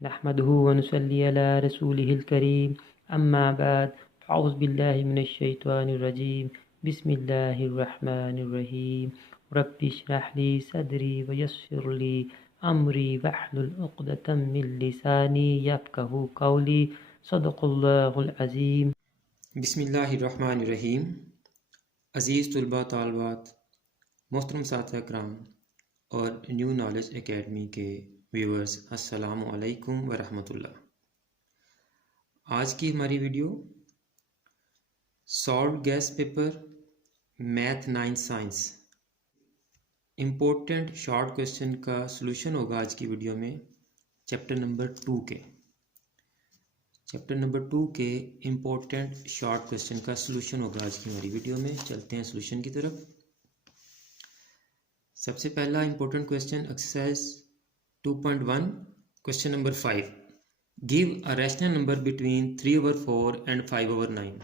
नहमदुहु व नुसल्ली अला रसूलिहिल करीम अम्मा बाद अऊज़ु बिल्लाहि मिनश शैतानिर रजीम बिस्मिल्लाहिर रहमानिर रहीम रब्बि इश्रह ली सदरी व यस्सिर ली अमरी वहलुल उक़दतम मिन लिसानी यफ़क़हू क़ौली सदक़ल्लाहुल अज़ीम। बिस्मिल्लाहिर्रहमानिर्रहीम। अज़ीज़ तुलबा तालबात, मोहतरम साथिया कराम और न्यू नॉलेज एकेडमी के व्यूअर्स, अस्सलामु अलैकुम व रहमतुल्लाह। आज की हमारी video solved gas paper math 9 science important short question का सलूशन होगा आज की वीडियो में चैप्टर नंबर 2 के इम्पोर्टेंट शॉर्ट क्वेश्चन का सलूशन होगा आज की हमारी वीडियो में। चलते हैं सलूशन की तरफ। सबसे पहला important question exercise 2.1 question number 5, give a rational number between 3/4 and 5/9।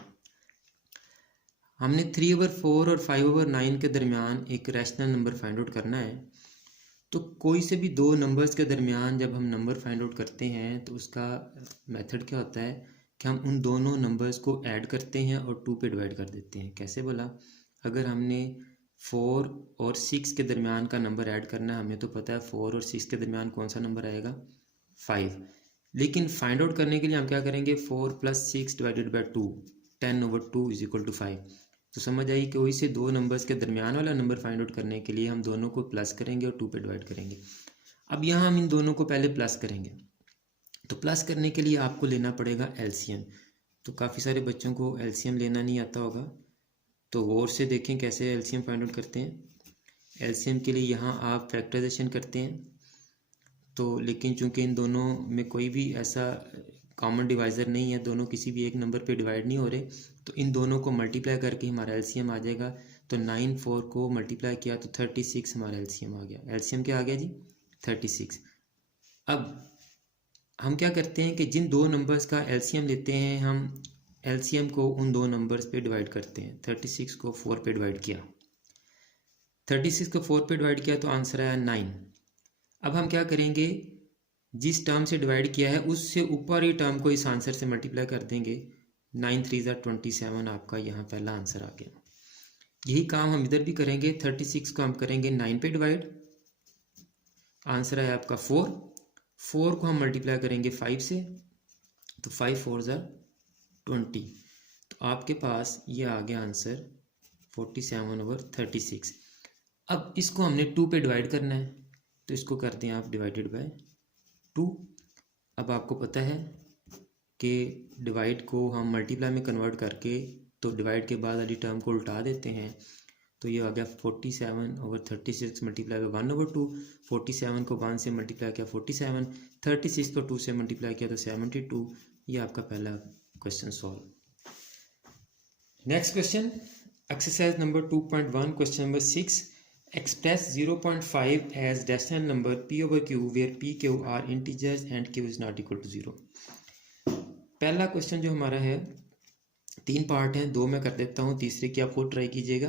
हमने 3/4 और 5/9 के दरमियान एक रैशनल नंबर फाइंड आउट करना है। तो कोई से भी दो नंबर्स के दरमियान जब हम नंबर फाइंड आउट करते हैं तो उसका मेथड क्या होता है कि हम उन दोनों नंबर्स को ऐड करते हैं और 2 पे डिवाइड कर देते हैं। कैसे बोला, अगर हमने 4 और 6 के दरमियान का नंबर ऐड करना है, हमें तो पता है 4 और 6 के दरमियान कौन सा नंबर आएगा, 5। लेकिन फाइंड आउट करने के लिए हम क्या करेंगे, 4 + 6 / 2, 10/2 = 5। तो समझ आई कि वही से दो नंबर्स के दरमियान वाला नंबर फाइंड आउट करने के लिए हम दोनों को प्लस करेंगे और 2 पे डिवाइड करेंगे। अब यहाँ हम इन दोनों को पहले प्लस करेंगे। तो प्लस करने के लिए आपको लेना पड़ेगा एलसीएम। तो काफ़ी सारे बच्चों को एलसीएम लेना नहीं आता होगा, तो गौर से देखें कैसे एलसीएम फाइंड आउट करते हैं। एलसीएम के लिए यहाँ आप फैक्टराइजेशन करते हैं, तो लेकिन चूंकि इन दोनों में कोई भी ऐसा कॉमन डिवाइज़र नहीं है, दोनों किसी भी एक नंबर पे डिवाइड नहीं हो रहे, तो इन दोनों को मल्टीप्लाई करके हमारा एलसीएम आ जाएगा। तो 9 4 को मल्टीप्लाई किया तो 36 हमारा एलसीएम आ गया। एलसीएम क्या आ गया जी, 36। अब हम क्या करते हैं कि जिन दो नंबर्स का एलसीएम लेते हैं, हम एलसीएम को उन दो नंबर्स पे डिवाइड करते हैं। 36 को 4 पे डिवाइड किया, 36 को 4 पे डिवाइड किया तो आंसर आया 9। अब हम क्या करेंगे, जिस टर्म से डिवाइड किया है उससे ऊपर ही टर्म को इस आंसर से मल्टीप्लाई कर देंगे। 9 3 = 27 आपका यहाँ पहला आंसर आ गया। यही काम हम इधर भी करेंगे। 36 को हम करेंगे 9 पे डिवाइड, आंसर आया आपका 4। 4 को हम मल्टीप्लाई करेंगे 5 से, तो 5 4 = 20। तो आपके पास ये आ गया आंसर 47/36। अब इसको हमने 2 पे डिवाइड करना है, तो इसको करते हैं आप डिवाइडेड बाय 2। अब आपको पता है कि डिवाइड को हम मल्टीप्लाई में कन्वर्ट करके तो डिवाइड के बाद वाली टर्म को उल्टा देते हैं। तो ये आ गया 47/36 मल्टीप्लाई बाय 1/2। 47 को 1 से मल्टीप्लाई किया 47, 36 को 2 से मल्टीप्लाई किया तो 72। ये आपका पहला question solve. Next question exercise number 2.1 question number 6, express 0.5 as decimal number p/q where p q are integers and q is not equal to 0। पहला क्वेश्चन जो हमारा है, 3 पार्ट हैं, 2 मैं कर देता हूँ, तीसरे की आप खुद ट्राई कीजिएगा।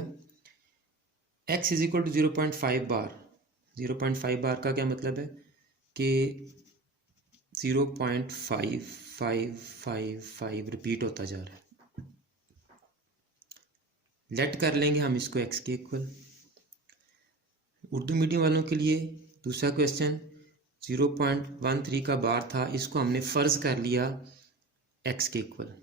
x = 0.5 बार। 0.5 बार का क्या मतलब है कि 0.5555 रिपीट होता जा रहा है। लेट कर लेंगे हम इसको x के इक्वल। उर्दू मीडियम वालों के लिए दूसरा क्वेश्चन 0.13 का बार था, इसको हमने फ़र्ज़ कर लिया x के इक्वल।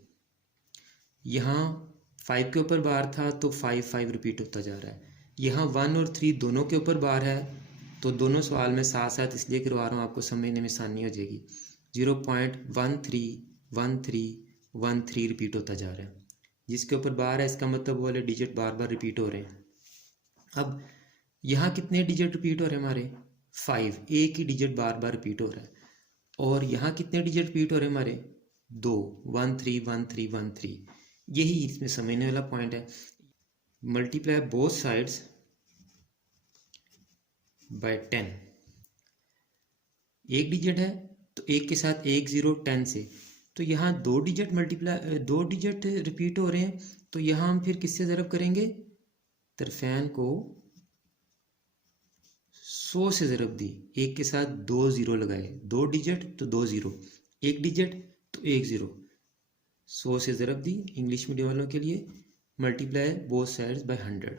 यहाँ 5 के ऊपर बार था तो 5 5 रिपीट होता जा रहा है। यहाँ 1 और 3 दोनों के ऊपर बार है, तो दोनों सवाल में साथ साथ इसलिए करवा रहा हूँ, आपको समझने में आसानी हो जाएगी। 0.131313 रिपीट होता जा रहा है। जिसके ऊपर बार है इसका मतलब वो वाले डिजिट बार बार रिपीट हो रहे हैं। अब यहाँ कितने डिजिट रिपीट हो रहे हैं हमारे, 5, एक ही डिजिट बार बार रिपीट हो रहा है। और यहाँ कितने डिजिट रिपीट हो रहे हैं हमारे, 2, 1 3 1 3 1 3। यही इसमें समझने वाला पॉइंट है। Multiply both sides by 10। एक डिजिट है तो एक के साथ 1 0 10 से, तो यहाँ 2 डिजिट रिपीट हो रहे हैं, तो यहाँ हम फिर किससे ज़रब करेंगे, तरफैन को 100 से ज़रब दी, एक के साथ 2 ज़ीरो लगाए, 2 डिजिट तो 2 ज़ीरो, 1 डिजिट तो 1 ज़ीरो, 100 से ज़रब दी इंग्लिश मीडियम वालों के लिए, मल्टीप्लाई बोथ साइड्स बाय 100।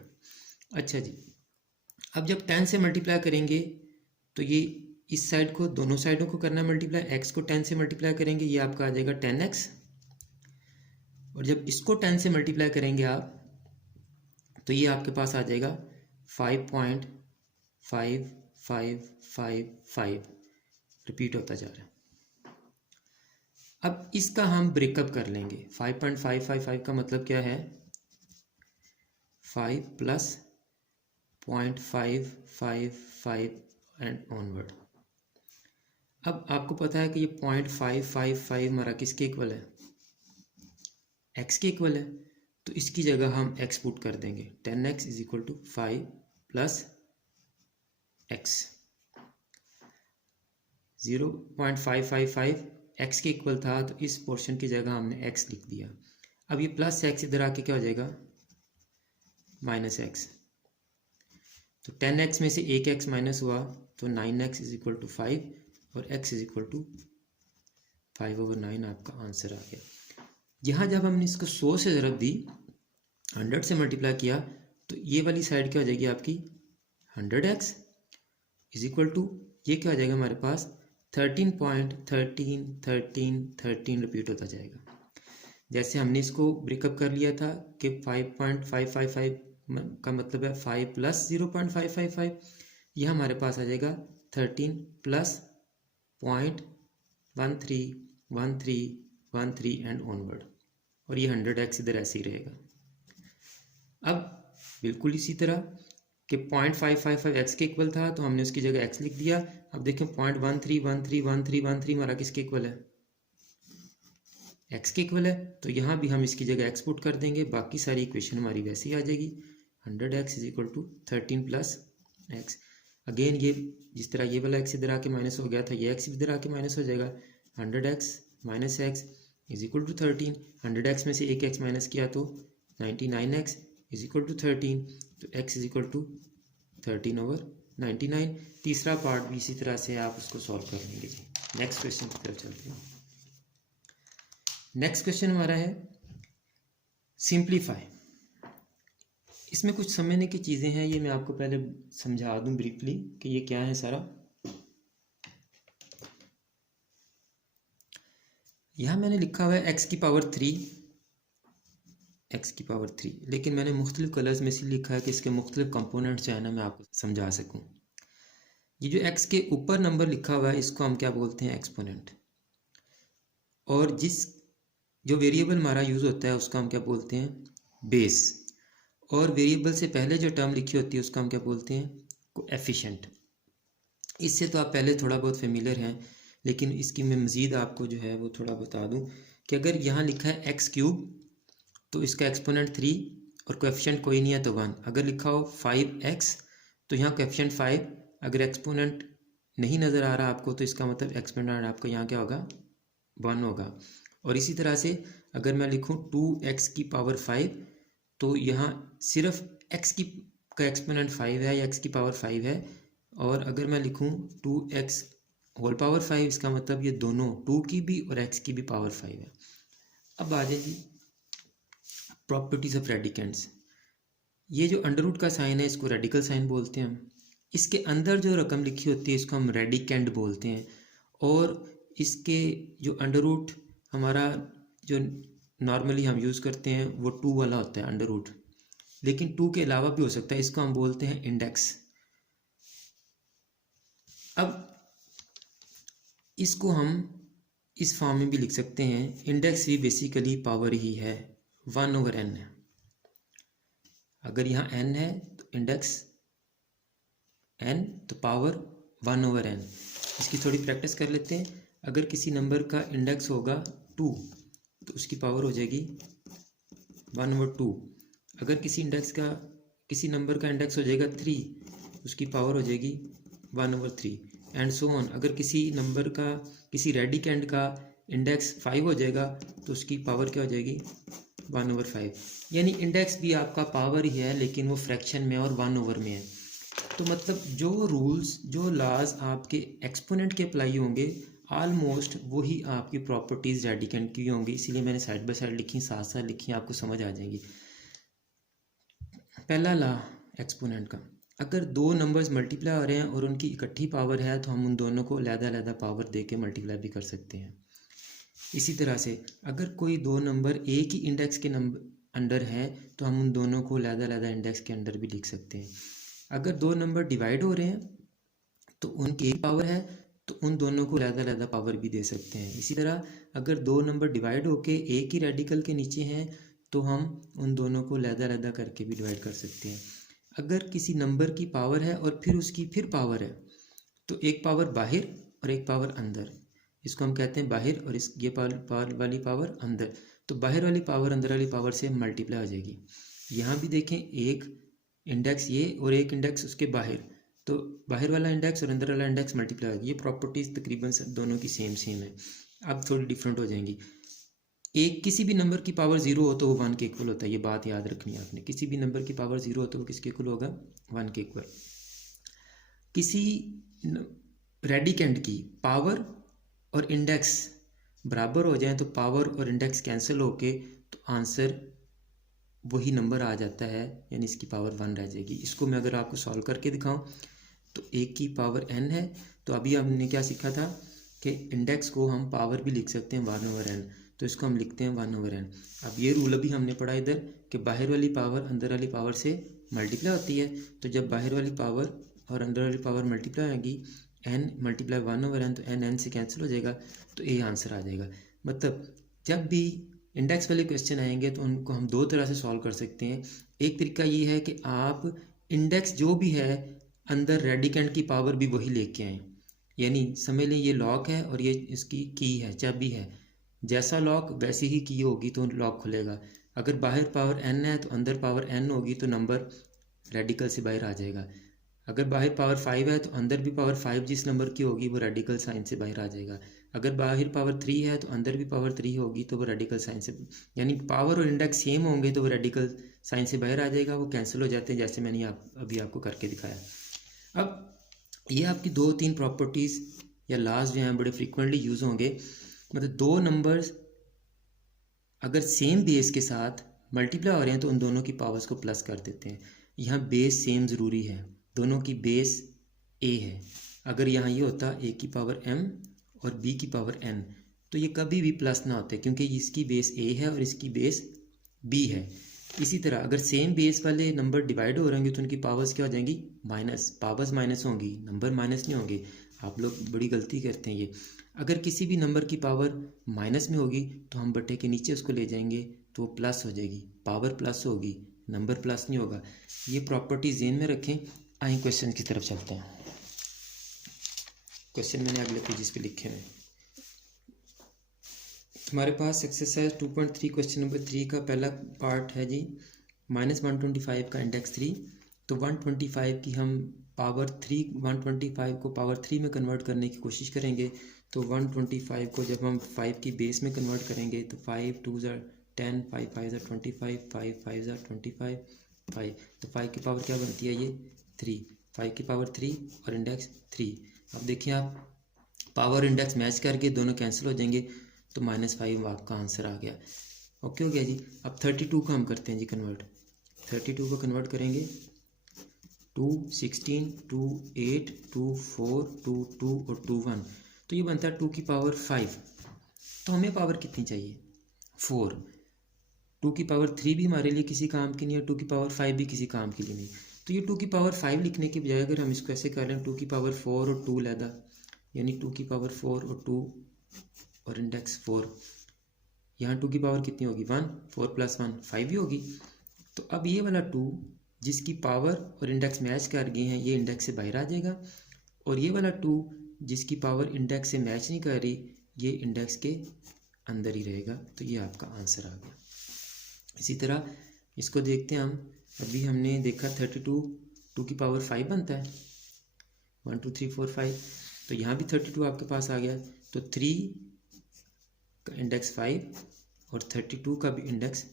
अच्छा जी, अब जब 10 से मल्टीप्लाई करेंगे तो ये इस साइड को, दोनों साइडों को करना मल्टीप्लाई, x को 10 से मल्टीप्लाई करेंगे, ये आपका आ जाएगा 10x, और जब इसको 10 से मल्टीप्लाई करेंगे आप तो ये आपके पास आ जाएगा 5.5555, रिपीट होता जा रहा है। अब इसका हम ब्रेकअप कर लेंगे। 5.555 का मतलब क्या है, 5 प्लस 0.555 एंड ऑनवर्ड। अब आपको पता है कि ये 0.555 हमारा किसके इक्वल है, x के इक्वल है, तो इसकी जगह हम x पुट कर देंगे। 10x is equal to 5 plus x। 0.555 x के इक्वल था, तो इस पोर्शन की जगह हमने x लिख दिया। अब ये प्लस x इधर आके क्या हो जाएगा, माइनस x। तो 10x में से एक x माइनस हुआ तो 9x इज इक्वल टू 5 और x इज इक्वल टू 5/9 आपका आंसर आ गया। यहाँ जब हमने इसको 100 से ज़रब दी, 100 से मल्टीप्लाई किया, तो ये वाली साइड क्या हो जाएगी आपकी 100x इज इक्वल टू, ये क्या हो जाएगा हमारे पास 13.13 रिपीट होता जाएगा। जैसे हमने इसको ब्रेकअप कर लिया था कि 5.555 का मतलब है 5 प्लस 0.555, यह हमारे पास आ जाएगा 13 प्लस 0.131313 एंड ऑनवर्ड, और ये 100x इधर ऐसे ही रहेगा। अब बिल्कुल इसी तरह कि 0.555 x के इक्वल था, तो हमने उसकी जगह x लिख दिया। अब देखें 0.13131313 हमारा किसके इक्वल है, x के इक्वल है, तो यहाँ भी हम इसकी जगह x पुट कर देंगे, बाकी सारी इक्वेशन हमारी वैसे ही आ जाएगी। 100x is equal to 13 plus x। Again ये जिस तरह ये वाला x इधर आके माइनस हो गया था, ये x इधर आके माइनस हो जाएगा। 100x minus x is equal to 13। 100x में से एक x माइनस किया तो 99x इज इक्वल टू 13, तो x इज इक्वल टू 13/99। तीसरा पार्ट भी इसी तरह से आप उसको सॉल्व कर लेंगे जी। नेक्स्ट क्वेश्चन की तरफ चलते हैं। नेक्स्ट क्वेश्चन हमारा है सिंप्लीफाई। इसमें कुछ समझने की चीज़ें हैं, ये मैं आपको पहले समझा दूं ब्रीफली कि ये क्या है सारा। यहाँ मैंने लिखा हुआ है x की पावर 3, लेकिन मैंने मुख्तलिफ कलर्स में से लिखा है कि इसके मुख्तलिफ कंपोनेंट्स जो है ना मैं आपको समझा सकूं। ये जो x के ऊपर नंबर लिखा हुआ है इसको हम क्या बोलते हैं, एक्सपोनेंट। और जो वेरिएबल हमारा यूज़ होता है उसका हम क्या बोलते हैं, बेस। और वेरिएबल से पहले जो टर्म लिखी होती है उसका हम क्या बोलते हैं, कोएफिशिएंट। इससे तो आप पहले थोड़ा बहुत फेमिलियर हैं, लेकिन इसकी मैं मज़ीद आपको जो है वो थोड़ा बता दूं कि अगर यहाँ लिखा है x³ तो इसका एक्सपोनेंट 3 और कोएफिशिएंट कोई नहीं है तो 1। अगर लिखा हो 5x तो यहाँ कोएफिशिएंट 5, अगर एक्सपोनेंट नहीं नज़र आ रहा आपको तो इसका मतलब एक्सपोनेंट आपका यहाँ क्या होगा, 1 होगा। और इसी तरह से अगर मैं लिखूँ 2x की पावर 5 तो यहाँ सिर्फ x का एक्सपोनेंट 5 है या x की पावर 5 है। और अगर मैं लिखूँ 2x होल पावर 5, इसका मतलब ये दोनों 2 की भी और x की भी पावर 5 है। अब आ जाए जी प्रॉपर्टीज ऑफ रेडिकेंड्स। ये जो अंडर रूट का साइन है इसको रेडिकल साइन बोलते हैं हम। इसके अंदर जो रकम लिखी होती है इसको हम रेडिकेंड बोलते हैं। और इसके जो अंडर रूट हमारा जो नॉर्मली हम यूज़ करते हैं वो 2 वाला होता है अंडर रूट, लेकिन 2 के अलावा भी हो सकता है, इसको हम बोलते हैं इंडेक्स। अब इसको हम इस फॉर्म में भी लिख सकते हैं, इंडेक्स भी बेसिकली पावर ही है, 1/n है। अगर यहाँ n है तो इंडेक्स n तो पावर 1/n। इसकी थोड़ी प्रैक्टिस कर लेते हैं। अगर किसी नंबर का इंडेक्स होगा 2 तो उसकी पावर हो जाएगी 1/2। अगर किसी नंबर का इंडेक्स हो जाएगा 3 उसकी पावर हो जाएगी 1/3 एंड सो ऑन। अगर किसी रेडिकेंड का इंडेक्स 5 हो जाएगा तो उसकी पावर क्या हो जाएगी, 1/5। यानी इंडेक्स भी आपका पावर ही है, लेकिन वो फ्रैक्शन में और 1 ओवर में है। तो मतलब जो रूल्स जो लॉज आपके एक्सपोनेंट के अप्लाई होंगे ऑलमोस्ट वही आपकी प्रॉपर्टीज़ रेडिकेंट की होंगी, इसीलिए मैंने साइड बाय साइड लिखी, साथ साथ लिखी, आपको समझ आ जाएंगी। पहला लॉ एक्सपोनेंट का, अगर दो नंबर्स मल्टीप्लाई हो रहे हैं और उनकी इकट्ठी पावर है तो हम उन दोनों को अलग-अलग पावर दे के मल्टीप्लाई भी कर सकते हैं। इसी तरह से अगर कोई दो नंबर एक ही इंडेक्स के नंबर अंडर है तो हम उन दोनों को अलग-अलग इंडेक्स के अंडर भी लिख सकते हैं। अगर दो नंबर डिवाइड हो रहे हैं तो उनकी एक पावर है तो उन दोनों को अलग-अलग पावर भी दे सकते हैं। इसी तरह अगर दो नंबर डिवाइड होके एक ही रेडिकल के नीचे हैं तो हम उन दोनों को अलग-अलग करके भी डिवाइड कर सकते हैं। अगर किसी नंबर की पावर है और फिर उसकी फिर पावर है तो एक पावर बाहर और एक पावर अंदर, इसको हम कहते हैं बाहर, और इस ये पावर वाली पावर अंदर, तो बाहर वाली पावर अंदर वाली पावर से मल्टीप्लाई हो जाएगी। यहाँ भी देखें, एक इंडेक्स ये और एक इंडेक्स उसके बाहर, तो बाहर वाला इंडेक्स और अंदर वाला इंडेक्स मल्टीप्लाई होगी। ये प्रॉपर्टीज़ तकरीबन दोनों की सेम है, अब थोड़ी डिफरेंट हो जाएंगी। एक किसी भी नंबर की पावर ज़ीरो हो तो वो वन के इक्वल होता है, ये बात याद रखनी है आपने। किसी भी नंबर की पावर ज़ीरो हो तो वो किसके इक्वल होगा? वन के इक्वल। किसी रेडिकेंट की पावर और इंडेक्स बराबर हो जाए तो पावर और इंडेक्स कैंसिल होके तो आंसर वही नंबर आ जाता है, यानी इसकी पावर वन रह जाएगी। इसको मैं अगर आपको सॉल्व करके दिखाऊं तो एक की पावर n है, तो अभी हमने क्या सीखा था कि इंडेक्स को हम पावर भी लिख सकते हैं 1/n, तो इसको हम लिखते हैं 1/n। अब ये रूल अभी हमने पढ़ा इधर कि बाहर वाली पावर अंदर वाली पावर से मल्टीप्लाई होती है, तो जब बाहर वाली पावर और अंदर वाली पावर मल्टीप्लाई होगी n मल्टीप्लाई 1/n, तो n से कैंसिल हो जाएगा, तो ये आंसर आ जाएगा। मतलब जब भी इंडेक्स वाले क्वेश्चन आएंगे तो उनको हम दो तरह से सॉल्व कर सकते हैं। एक तरीका ये है कि आप इंडेक्स जो भी है अंदर रेडिकेंट की पावर भी वही लेके आएँ, यानी समझ लें ये लॉक है और ये इसकी की है, चाबी है, जैसा लॉक वैसी ही की होगी तो लॉक खुलेगा। अगर बाहर पावर n है तो अंदर पावर n होगी तो नंबर रेडिकल से बाहर आ जाएगा। अगर बाहर पावर 5 है तो अंदर भी पावर 5 जिस नंबर की होगी वो रेडिकल साइन से बाहर आ जाएगा। अगर बाहर पावर 3 है तो अंदर भी पावर 3 होगी तो वो रेडिकल साइन से, यानी पावर और इंडेक्स सेम होंगे तो वो रेडिकल साइन से बाहर आ जाएगा, वो कैंसिल हो जाते हैं, जैसे मैंने अभी आपको करके दिखाया। अब ये आपकी दो तीन प्रॉपर्टीज़ या लॉज जो हैं बड़े फ्रीक्वेंटली यूज़ होंगे। मतलब दो नंबर्स अगर सेम बेस के साथ मल्टीप्लाई हो रहे हैं तो उन दोनों की पावर्स को प्लस कर देते हैं। यहाँ बेस सेम ज़रूरी है, दोनों की बेस a है। अगर यहाँ ये होता a की पावर m और b की पावर n तो ये कभी भी प्लस ना होते, क्योंकि इसकी बेस a है और इसकी बेस b है। इसी तरह अगर सेम बेस वाले नंबर डिवाइड हो रहे होंगे तो उनकी पावर्स क्या हो जाएंगी? माइनस, पावर्स माइनस होंगी, नंबर माइनस नहीं होंगे। आप लोग बड़ी गलती करते हैं ये। अगर किसी भी नंबर की पावर माइनस में होगी तो हम बट्टे के नीचे उसको ले जाएंगे तो वो प्लस हो जाएगी, पावर प्लस होगी, नंबर प्लस नहीं होगा। ये प्रॉपर्टी ज़हन में रखें। आइए क्वेश्चन की तरफ चलते हैं। क्वेश्चन मैंने अगले पेजेस पे लिखे हैं। हमारे पास एक्सरसाइज 2.3 क्वेश्चन नंबर 3 का पहला पार्ट है जी, -125 का इंडेक्स 3। तो 125 की हम पावर 3, 125 को पावर 3 में कन्वर्ट करने की कोशिश करेंगे। तो 125 को जब हम 5 की बेस में कन्वर्ट करेंगे तो 5 2 ज़ा 10, 5 5 ज़ा 25, 5 5 ज़ा 25, 5, तो 5 की पावर क्या बनती है? ये 3, 5 की पावर 3 और इंडेक्स 3। अब देखिए आप पावर इंडेक्स मैच करके दोनों कैंसिल हो जाएंगे तो -5 आपका आंसर आ गया। ओके हो गया जी। अब 32 को हम करते हैं जी कन्वर्ट। 32 को कन्वर्ट करेंगे 2 16 2 8 2 4 2 2 और 2 1, तो ये बनता है 2 की पावर 5। तो हमें पावर कितनी चाहिए? 4। 2 की पावर 3 भी हमारे लिए किसी काम की नहीं है, 2 की पावर 5 भी किसी काम के लिए नहीं। तो ये 2 की पावर 5 लिखने की बजाय अगर हम इसको ऐसे कर लें 2 की पावर 4 और 2 लैदा, यानी 2 की पावर 4 और 2 और इंडेक्स 4, यहाँ 2 की पावर कितनी होगी? 1, 4 + 1 5 ही होगी। तो अब ये वाला 2 जिसकी पावर और इंडेक्स मैच कर गए हैं ये इंडेक्स से बाहर आ जाएगा, और ये वाला 2 जिसकी पावर इंडेक्स से मैच नहीं कर रही ये इंडेक्स के अंदर ही रहेगा। तो ये आपका आंसर आ गया। इसी तरह इसको देखते हैं हम। अभी हमने देखा 32 2 की पावर 5 बनता है, 1 2 3 4 5, तो यहाँ भी 32 आपके पास आ गया। तो 3 का इंडेक्स 5 और 32 का भी इंडेक्स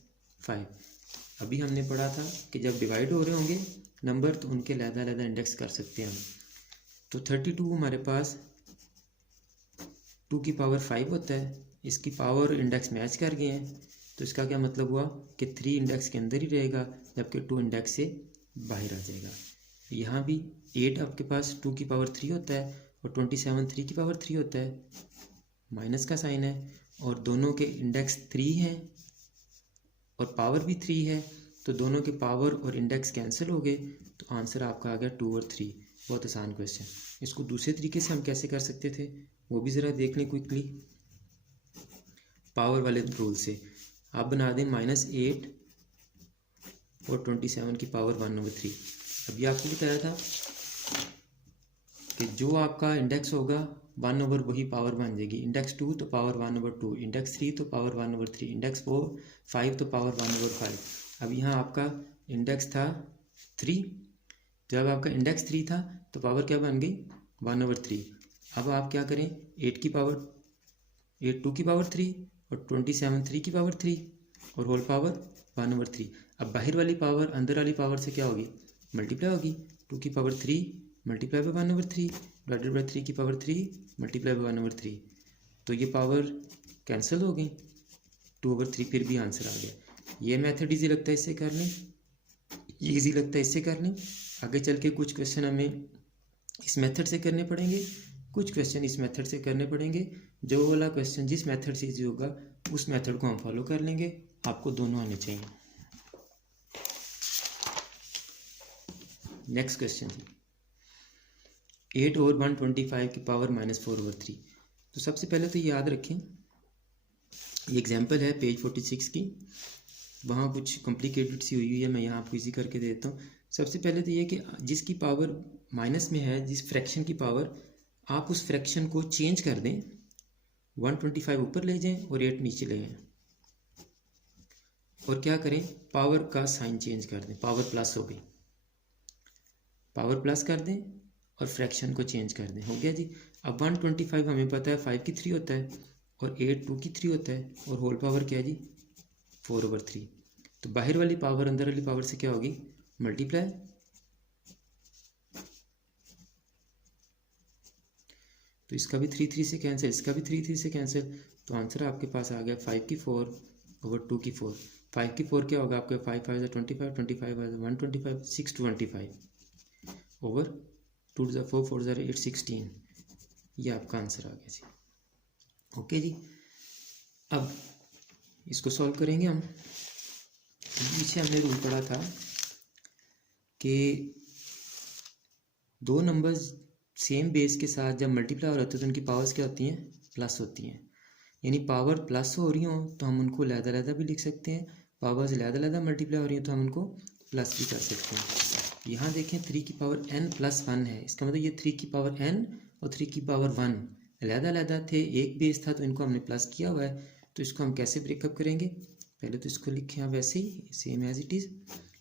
5। अभी हमने पढ़ा था कि जब डिवाइड हो रहे होंगे नंबर तो उनके अलग-अलग इंडेक्स कर सकते हैं हम। तो 32 हमारे पास 2 की पावर 5 होता है, इसकी पावर इंडेक्स मैच कर गए हैं, तो इसका क्या मतलब हुआ कि 3 इंडेक्स के अंदर ही रहेगा जबकि 2 इंडेक्स से बाहर आ जाएगा। यहाँ भी 8 आपके पास 2 की पावर 3 होता है और 27 3 की पावर 3 होता है, माइनस का साइन है, और दोनों के इंडेक्स 3 हैं और पावर भी 3 है, तो दोनों के पावर और इंडेक्स कैंसिल हो गए, तो आंसर आपका आ गया 2 और 3। बहुत आसान क्वेश्चन। इसको दूसरे तरीके से हम कैसे कर सकते थे वो भी ज़रा देख लें क्विकली। पावर वाले रूल से आप बना दें -8 और 27 की पावर 1/3। अभी आपको बताया था कि जो आपका इंडेक्स होगा 1/, वही पावर बन जाएगी। इंडेक्स 2 तो पावर 1/2, इंडेक्स 3 तो पावर 1/3, इंडेक्स 5 तो पावर 1/5। अब यहाँ आपका इंडेक्स था 3, जब आपका इंडेक्स 3 था तो पावर क्या बन गई 1/3। अब आप क्या करें 8 2 की पावर 3 और 27 3 की पावर 3 और होल पावर 1/3। अब बाहर वाली पावर अंदर वाली पावर से क्या होगी मल्टीप्लाई होगी। 2 की power 3 multiply by 1/3 divided by 3 की पावर 3 मल्टीप्लाई बाय 1/3, तो ये पावर कैंसिल हो गई, 2/3 फिर भी आंसर आ गया। ये मेथड ईजी लगता है इससे कर लें, ये ईजी लगता है इससे कर लें। आगे चल के कुछ क्वेश्चन हमें इस मेथड से करने पड़ेंगे, कुछ क्वेश्चन इस मेथड से करने पड़ेंगे। जो वाला क्वेश्चन जिस मेथड से ईजी होगा उस मेथड को हम फॉलो कर लेंगे। आपको दोनों आने चाहिए। नेक्स्ट क्वेश्चन 8 और 125 की पावर -4/3। तो सबसे पहले तो याद रखें ये एग्जाम्पल है पेज 46 की, वहाँ कुछ कॉम्प्लिकेटेड सी हुई है, मैं यहाँ आपको इजी करके देता हूँ। सबसे पहले तो ये कि जिसकी पावर माइनस में है, जिस फ्रैक्शन की पावर, आप उस फ्रैक्शन को चेंज कर दें, 125 ऊपर ले जाएं और 8 नीचे ले आएं, और क्या करें पावर का साइन चेंज कर दें, पावर प्लस हो गई, पावर प्लस कर दें और फ्रैक्शन को चेंज कर दें, हो गया जी। अब 125 हमें पता है 5 की 3 होता है और 8 2 की 3 होता है और होल पावर क्या है जी 4/3। तो बाहर वाली पावर अंदर वाली पावर से क्या होगी मल्टीप्लाई, तो इसका भी 3 3 से कैंसिल, इसका भी 3 3 से कैंसिल, तो आंसर आपके पास आ गया 5 की 4/2 की 4। 5 की 4 क्या होगा आपके 5 5 25 25 125 6 25 ओवर 2 4 4 8 16, ये आपका आंसर आ गया जी। ओके जी, अब इसको सॉल्व करेंगे हम। पीछे हमने रूल पढ़ा था कि दो नंबर्स सेम बेस के साथ जब मल्टीप्लाई हो रहे होते हैं तो उनकी पावर्स क्या होती हैं प्लस होती हैं, यानी पावर प्लस हो रही हो तो हम उनको अलग-अलग भी लिख सकते हैं, पावर्स अलग-अलग मल्टीप्लाई हो रही हो तो हम उनको प्लस भी कर सकते हैं। यहाँ देखें 3 की पावर n+1 है, इसका मतलब ये 3 की पावर n और 3 की पावर 1 अलग-अलग थे, एक बेस था तो इनको हमने प्लस किया हुआ है। तो इसको हम कैसे ब्रेकअप करेंगे, पहले तो इसको लिखें आप वैसे ही सेम एज इट इज़,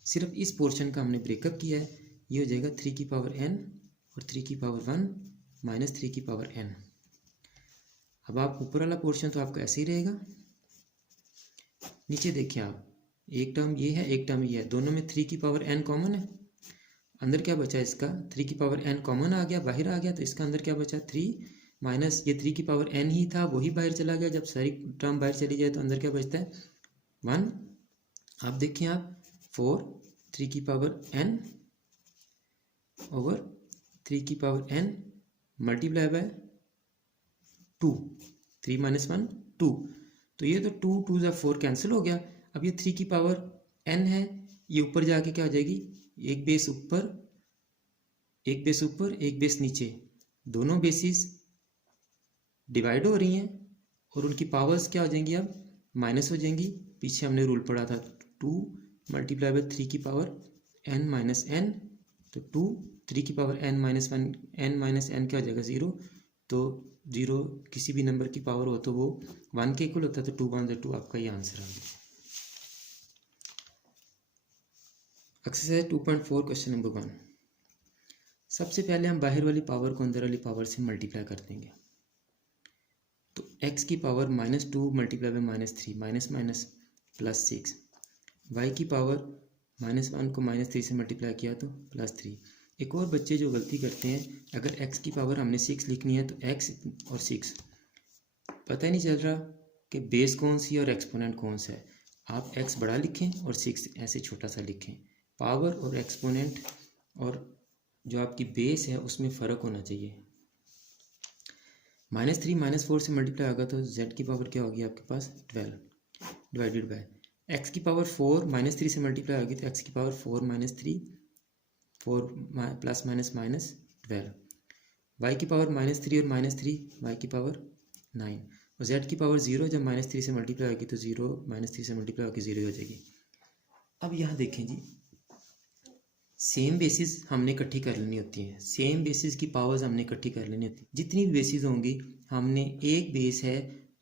सिर्फ इस पोर्शन का हमने ब्रेकअप किया है। ये हो जाएगा 3 की पावर n और 3 की पावर 1 माइनस 3 की पावर n। अब आप ऊपर वाला पोर्शन तो आपका ऐसे ही रहेगा, नीचे देखिए आप एक टर्म ये है एक टर्म ये है, दोनों में 3 की पावर n कॉमन है, अंदर क्या बचा इसका 3 की पावर n कॉमन आ गया, बाहर आ गया, तो इसका अंदर क्या बचा 3 माइनस ये 3 की पावर n ही था वही बाहर चला गया, जब सारी टर्म बाहर चली जाए तो अंदर क्या बचता है 1। आप देखिए आप 4 3 की पावर n ओवर 3 की पावर n मल्टीप्लाई बाय 2, 3 - 1 2, तो ये तो 2 2 ज़ा 4 कैंसिल हो गया। अब ये 3 की पावर n है, ये ऊपर जाके क्या हो जाएगी एक बेस ऊपर एक बेस ऊपर एक बेस नीचे, दोनों बेसिस डिवाइड हो रही हैं और उनकी पावर्स क्या हो जाएंगी अब माइनस हो जाएंगी। पीछे हमने रूल पढ़ा था 2 मल्टीप्लाई बाय 3 की पावर n माइनस n, तो 2 3 की power n minus 1 n minus n क्या हो जाएगा 0, तो 0 किसी भी नंबर की पावर हो तो वो 1 के इक्वल होता है, तो 2 1 2 आपका ये आंसर आ गया। Exercise 2.4 question number 1। सबसे पहले हम बाहर वाली पावर को अंदर वाली पावर से मल्टीप्लाई कर देंगे, तो x की power -2 multiply by -3 minus minus +6, y की पावर -1 को -3 से मल्टीप्लाई किया तो +3। एक और बच्चे जो गलती करते हैं, अगर x की पावर हमने 6 लिखनी है तो x और 6 पता ही नहीं चल रहा कि बेस कौन सी है और एक्सपोनेंट कौन सा है। आप x बड़ा लिखें और 6 ऐसे छोटा सा लिखें। पावर और एक्सपोनेंट और जो आपकी बेस है उसमें फ़र्क होना चाहिए। -3 -4 से मल्टीप्लाई होगा तो z की पावर क्या होगी आपके पास 12 डिवाइडेड बाय x की पावर 4 -3 से मल्टीप्लाई होगी तो x की power 4 -3 4 plus minus minus 12 y की पावर -3 और -3 y की पावर 9 और z की पावर 0 जब -3 से मल्टीप्लाई होगी तो 0 -3 से मल्टीप्लाई होगी 0 हो जाएगी। अब यहाँ देखें जी, सेम बेसिस हमने इकट्ठी कर लेनी होती है, सेम बेसिस की पावर्स हमने इकट्ठी कर लेनी होती है। जितनी भी बेसिस होंगी हमने एक बेस है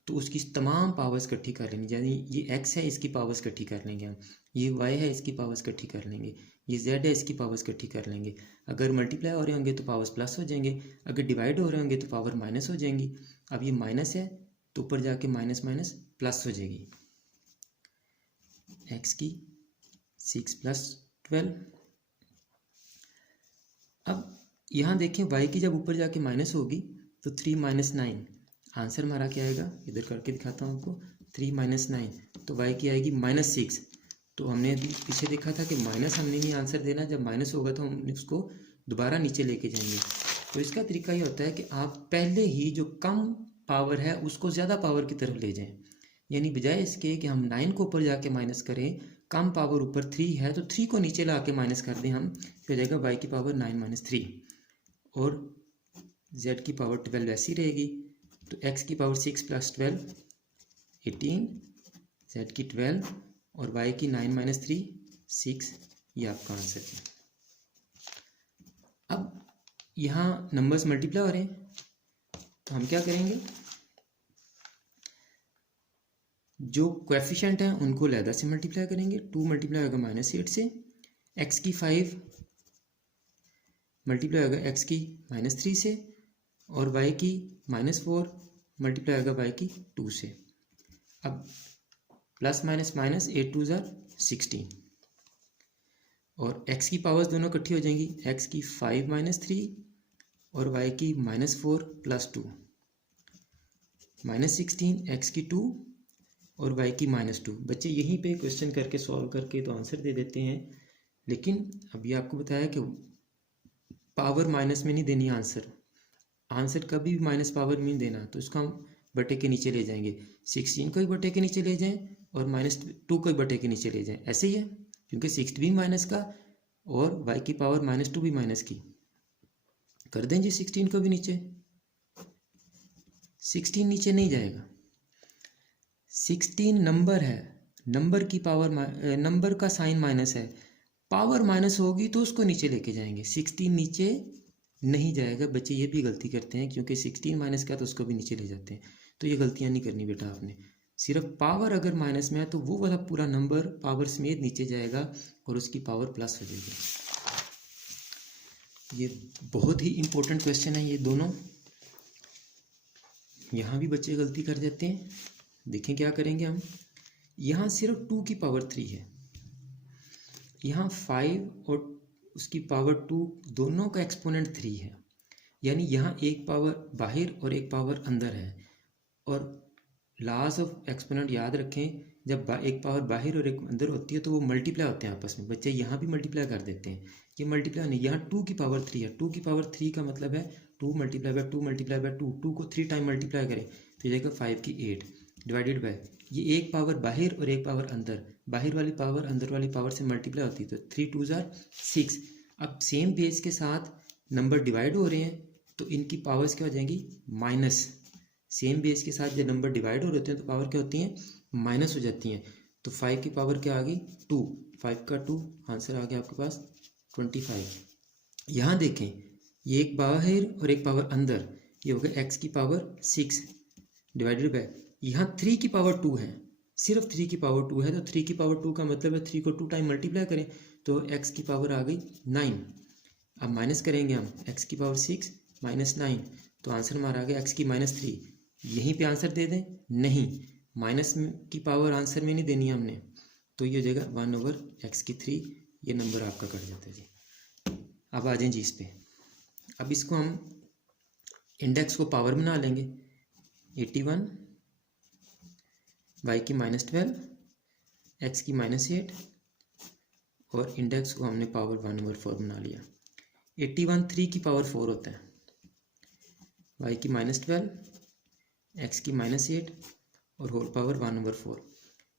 तो उसकी तमाम पावर्स इकट्ठी कर लेंगे। यानी ये x है इसकी पावर्स इकट्ठी कर लेंगे हम, ये y है इसकी पावर्स इकट्ठी कर लेंगे, ये z है इसकी पावर्स इकट्ठी कर लेंगे। अगर मल्टीप्लाई हो रहे होंगे तो पावर्स प्लस हो जाएंगे, अगर डिवाइड हो रहे होंगे तो पावर माइनस हो जाएंगी। अब ये माइनस है तो ऊपर जाके माइनस माइनस प्लस हो जाएगी। x की 6 + 12। अब यहाँ देखें y की जब ऊपर जाके माइनस होगी तो 3 - 9, आंसर हमारा क्या आएगा, इधर करके दिखाता हूँ आपको। 3 - 9 तो y की आएगी -6। तो हमने अभी पीछे देखा था कि माइनस हमने नहीं आंसर देना, जब माइनस होगा तो हम उसको दोबारा नीचे लेके जाएंगे। तो इसका तरीका ये होता है कि आप पहले ही जो कम पावर है उसको ज़्यादा पावर की तरफ ले जाएं। यानी बजाय इसके कि हम 9 को ऊपर जाके माइनस करें, कम पावर ऊपर 3 है तो 3 को नीचे ला के माइनस कर दें हम, तो हो जाएगा y की पावर 9 - 3 और z की पावर 12 ऐसी रहेगी। तो x की पावर 6 + 12 18, z की 12 और y की 9 - 3 6, ये आपका आंसर है। अब यहाँ नंबर्स मल्टीप्लाई हो रहे हैं तो हम क्या करेंगे, जो कोएफिशिएंट हैं उनको लैदर से मल्टीप्लाई करेंगे। 2 मल्टीप्लाई होगा -8 से, x की 5 मल्टीप्लाई होगा x की -3 से और y की -4 मल्टीप्लाई होगा y की 2 से। अब प्लस माइनस माइनस 8 2 ज़ार 16 और x की पावर्स दोनों इकट्ठी हो जाएंगी, x की 5 - 3 और y की -4 + 2 -16, x की 2 और y की -2। बच्चे यहीं पे क्वेश्चन करके सॉल्व करके तो आंसर दे देते हैं, लेकिन अभी आपको बताया कि पावर माइनस में नहीं देनी आंसर, आंसर कभी भी माइनस पावर में नहीं देना। तो इसको हम बटे के नीचे ले जाएंगे, 16 को ही बटे के नीचे ले जाएं और -2 को ही बटे के नीचे ले जाएं, ऐसे ही है क्योंकि 6 भी माइनस का और y की पावर -2 भी माइनस की। कर दें जी 16 को भी नीचे, 16 नीचे नहीं जाएगा, 16 नंबर है, नंबर की पावर नंबर का साइन माइनस है, पावर माइनस होगी तो उसको नीचे लेके जाएंगे, 16 नीचे नहीं जाएगा। बच्चे ये भी गलती करते हैं क्योंकि 16 माइनस का तो उसको भी नीचे ले जाते हैं, तो ये गलतियां नहीं करनी बेटा आपने। सिर्फ पावर अगर माइनस में है तो वो वाला पूरा नंबर पावर समेत नीचे जाएगा और उसकी पावर प्लस हो जाएगी। ये बहुत ही इंपॉर्टेंट क्वेश्चन है ये दोनों, यहाँ भी बच्चे गलती कर देते हैं। देखें क्या करेंगे हम, यहाँ सिर्फ 2 की पावर 3 है, यहाँ 5 और उसकी पावर 2 दोनों का एक्सपोनेंट 3 है, यानी यहाँ एक पावर बाहर और एक पावर अंदर है। और लॉज ऑफ एक्सपोनेंट याद रखें, जब एक पावर बाहर और एक अंदर होती है तो वो मल्टीप्लाई होते हैं आपस में। बच्चे यहाँ भी मल्टीप्लाई कर देते हैं, ये मल्टीप्लाई नहीं, यहाँ 2 की पावर 3 है, 2 की पावर 3 का मतलब है 2 × 2 × 2, 2 को 3 टाइम मल्टीप्लाई करें तो ये जाएगा 5 की 8 डिवाइडेड बाय, ये एक पावर बाहर और एक पावर अंदर, बाहर वाली पावर अंदर वाली पावर से मल्टीप्लाई होती है तो 3 2 ज़ार 6। अब सेम बेस के साथ नंबर डिवाइड हो रहे हैं तो इनकी पावर्स क्या हो जाएंगी, माइनस। सेम बेस के साथ जब नंबर डिवाइड हो रहे होते हैं तो पावर क्या होती हैं, माइनस हो जाती हैं। तो 5 की पावर क्या आ गई 2, 5 का 2, आंसर आ गया आपके पास 25। यहाँ देखें, ये एक बाहर और एक पावर अंदर, ये हो गया x की पावर 6 डिवाइडेड बाय, यहाँ 3 की पावर 2 है, सिर्फ 3 की पावर 2 है तो 3 की पावर 2 का मतलब है 3 को 2 टाइम मल्टीप्लाई करें तो x की पावर आ गई 9। अब माइनस करेंगे हम, x की पावर 6 - 9 तो आंसर हमारा आ गया x की -3। यहीं पे आंसर दे दें, नहीं, माइनस की पावर आंसर में नहीं देनी है हमने, तो ये हो जाएगा 1/x की 3 ये नंबर आपका कट जाता है जी। अब आ जाएं जी इस पे। अब इसको हम इंडेक्स को पावर बना लेंगे, 81, वाई की -12, एक्स की -8 और इंडेक्स को हमने पावर 1/4 बना लिया। 81 3 की पावर 4 होता है, वाई की -12, एक्स की -8 और होल पावर 1/4।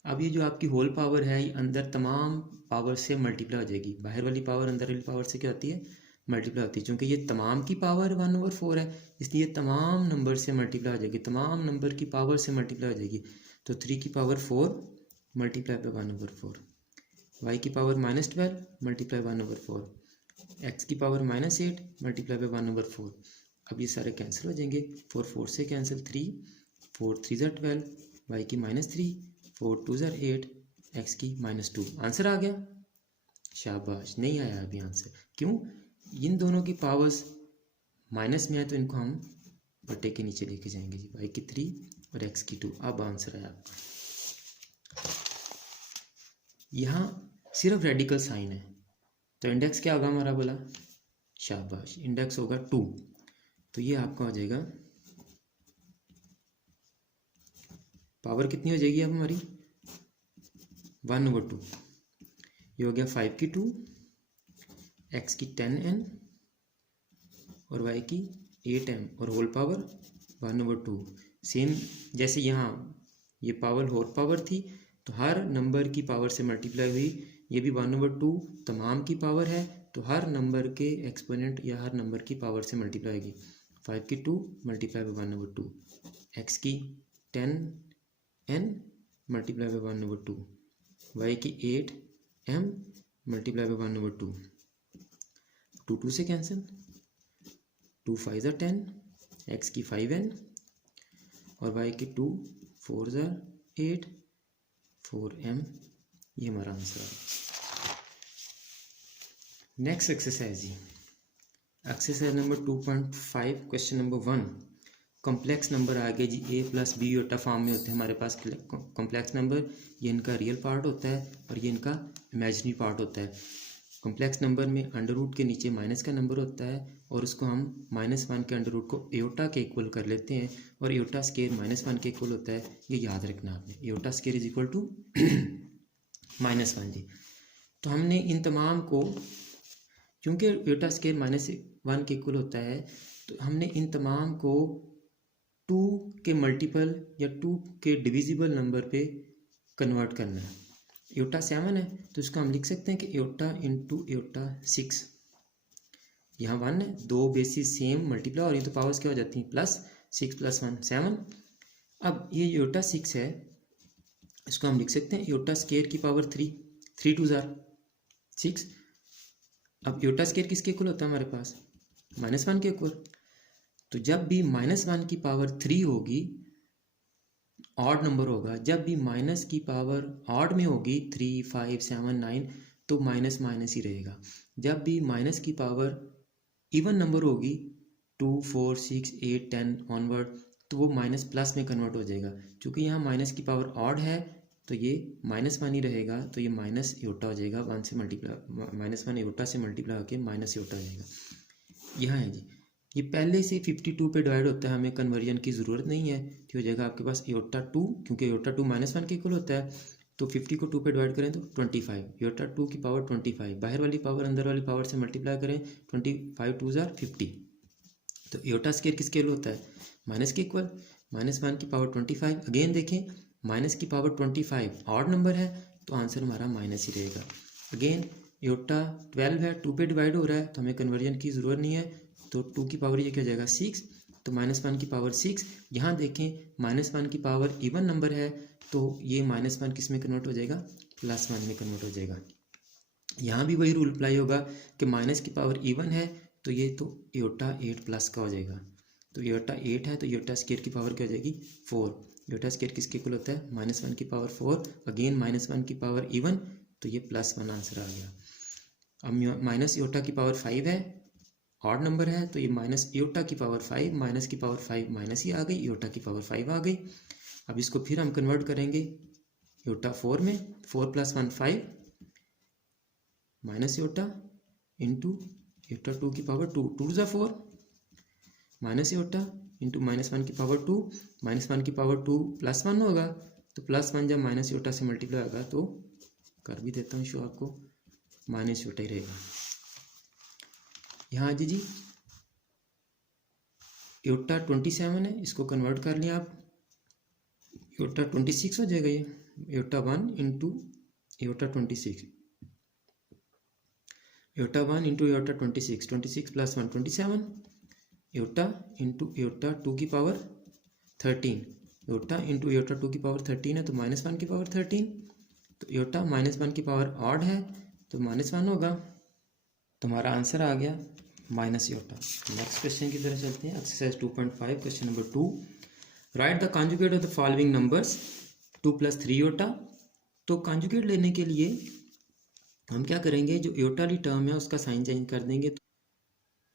अब ये जो आपकी होल पावर है ये अंदर तमाम पावर से मल्टीप्लाई हो जाएगी। बाहर वाली पावर अंदर वाली पावर से क्या होती है, मल्टीप्लाई होती है। चूँकि ये तमाम की पावर 1/4 है इसलिए तमाम नंबर से मल्टीप्लाई हो जाएगी, तमाम नंबर की पावर से मल्टीप्लाई हो जाएगी। तो 3 की पावर 4 मल्टीप्लाई बाय 1/4, वाई की पावर -12 मल्टीप्लाई 1/4, एक्स की पावर -8 मल्टीप्लाई बाय 1/4। अब ये सारे कैंसिल हो जाएंगे, 4 4 से कैंसिल, 3 4 3 ज़ा 12, वाई की -3, 4 2 ज़ा 8, एक्स की -2। आंसर आ गया? शाबाश। नहीं आया अभी आंसर, क्यों? इन दोनों की पावर्स माइनस में है तो इनको हम बटे के नीचे लेके जाएंगे जी। वाई की 3 और एक्स की 2। अब आंसर आया आपका। यहाँ सिर्फ रेडिकल साइन है तो इंडेक्स क्या होगा हमारा, बोला? शाबाश, इंडेक्स होगा 2। तो ये आपका हो जाएगा, पावर कितनी हो जाएगी अब हमारी, 1/2। ये हो गया 5 की 2, एक्स की 10n और वाई की 8m और होल पावर 1/2। सेम जैसे यहाँ ये पावर होल पावर थी तो हर नंबर की पावर से मल्टीप्लाई हुई, ये भी 1/2 तमाम की पावर है तो हर नंबर के एक्सपोनेंट या हर नंबर की पावर से मल्टीप्लाई होगी। 5 की 2 मल्टीप्लाई बाय 1/2, एक्स की 10n मल्टीप्लाई बाय 1/2, वाई की 8m मल्टीप्लाई बाय 1/2। 2 2 से कैंसिल, 2 5 ज़ा 10, एक्स की 5n और वाई की 2 4 ज़ा 8, 4m। ये हमारा आंसर है। नेक्स्ट एक्सरसाइज जी, exercise number 2.5 question number 1। Complex number आ गए जी, a + b योटा फॉर्म में होते हैं हमारे पास कॉम्प्लेक्स नंबर। ये इनका रियल पार्ट होता है और ये इनका इमेजिनरी पार्ट होता है। कॉम्प्लेक्स नंबर में अंडर रूट के नीचे माइनस का नंबर होता है और उसको हम -1 के अंडर रूट को एयोटा के इक्वल कर लेते हैं और एयोटा स्केयर -1 के इक्वल होता है। ये याद रखना आपने, iota square is equal to -1 जी। तो हमने इन तमाम को, क्योंकि एयोटा स्केयर -1 के इक्वल होता है तो हमने इन तमाम को 2 के मल्टीपल या 2 के डिविजिबल नंबर पे कन्वर्ट करना है। एयोटा 7 है तो इसको हम लिख सकते हैं कि एयोटा इंटू एयोटा 6। यहाँ 1 है, 2 बेसिस सेम मल्टीप्लाई और ये तो पावर्स क्या हो जाती हैं, +6 + 1 7। अब ये एयोटा 6 है, इसको हम लिख सकते हैं एयोटा स्केयर की पावर 3, 3 2 ज़ा 6। अब एयोटा स्केयर किसके इक्वल होता है हमारे पास, -1 के इक्वल। तो जब भी -1 की पावर 3 होगी, ऑड नंबर होगा, जब भी माइनस की पावर ऑड में होगी 3 5 7 9 तो माइनस माइनस ही रहेगा। जब भी माइनस की पावर इवन नंबर होगी 2 4 6 8 10 ऑनवर्ड तो वो माइनस प्लस में कन्वर्ट हो जाएगा। क्योंकि यहाँ माइनस की पावर ऑड है तो ये -1 ही रहेगा, तो ये माइनस एयोटा हो जाएगा। 1 से मल्टीप्लाई, -1 एयोटा से मल्टीप्लाई होकर माइनस एयोटा हो जाएगा। यहाँ है जी, ये पहले से 52 पे डिवाइड होता है, हमें कन्वर्जन की ज़रूरत नहीं है। तो हो जाएगा आपके पास एयोटा 2, क्योंकि एयोटा 2 -1 के इक्वल होता है। तो 50 को 2 पे डिवाइड करें तो 25, एयोटा 2 की पावर 25, बाहर वाली पावर अंदर वाली पावर से मल्टीप्लाई करें, 25 2 ज़ा 50। तो एयोटा स्केयर किसके इक्वल होता है, माइनस के इक्वल। -1 की पावर 25, अगेन देखें माइनस की पावर 25 ऑड नंबर है तो आंसर हमारा माइनस ही रहेगा। अगेन एयोटा 12 है, 2 पे डिवाइड हो रहा है तो हमें कन्वर्जन की ज़रूरत नहीं है। तो 2 की पावर ये क्या हो जाएगा 6, तो -1 की पावर 6। यहाँ देखें -1 की पावर इवन नंबर है तो ये -1 किस में कन्वर्ट हो जाएगा, +1 में कन्वर्ट हो जाएगा। यहाँ भी वही रूल अप्लाई होगा कि माइनस की पावर इवन है तो ये तो एयोटा 8 प्लस का हो जाएगा। तो एयोटा 8 है तो एयोटा स्केयर की पावर क्या हो जाएगी 4। एयोटा स्केयर किसके इक्वल होता है, -1 की पावर 4, अगेन -1 की पावर इवन तो ये +1 आंसर आ गया। अब माइनस एयोटा की पावर 5 है, ऑड नंबर है तो ये माइनस एयोटा की पावर 5, माइनस की पावर 5 माइनस ही आ गई, एयोटा की पावर 5 आ गई। अब इसको फिर हम कन्वर्ट करेंगे एयोटा 4 में, 4 + 1 5, माइनस योटा इंटू योटा 2 की पावर 2, 2 ज़ा 4, माइनस योटा इंटू -1 की पावर 2, -1 की पावर 2 +1 होगा, तो +1 जब माइनस योटा से मल्टीप्लाई होगा तो कर भी देता हूँ शो आपको, माइनस योटा ही रहेगा। यहाँ जी योटा 27 है, इसको कन्वर्ट कर लिया आप, योटा 26 हो जाएगा। ये iota 1 into iota 26, iota 1 into iota 26, 26 + 1 27, iota into iota 2 की पावर 13, योटा इंटू योटा 2 की पावर 13 है तो -1 की पावर 13, तो योटा -1 की पावर ऑड है तो -1 होगा, तो हमारा आंसर आ गया माइनस योटा। नेक्स्ट क्वेश्चन की तरफ चलते हैं। Exercise 2.5 question number 2, write the conjugate of the following numbers 2 + 3 iota. तो कॉन्जुगेट लेने के लिए हम क्या करेंगे, जो योटा वाली टर्म है उसका साइन चेंज कर देंगे, तो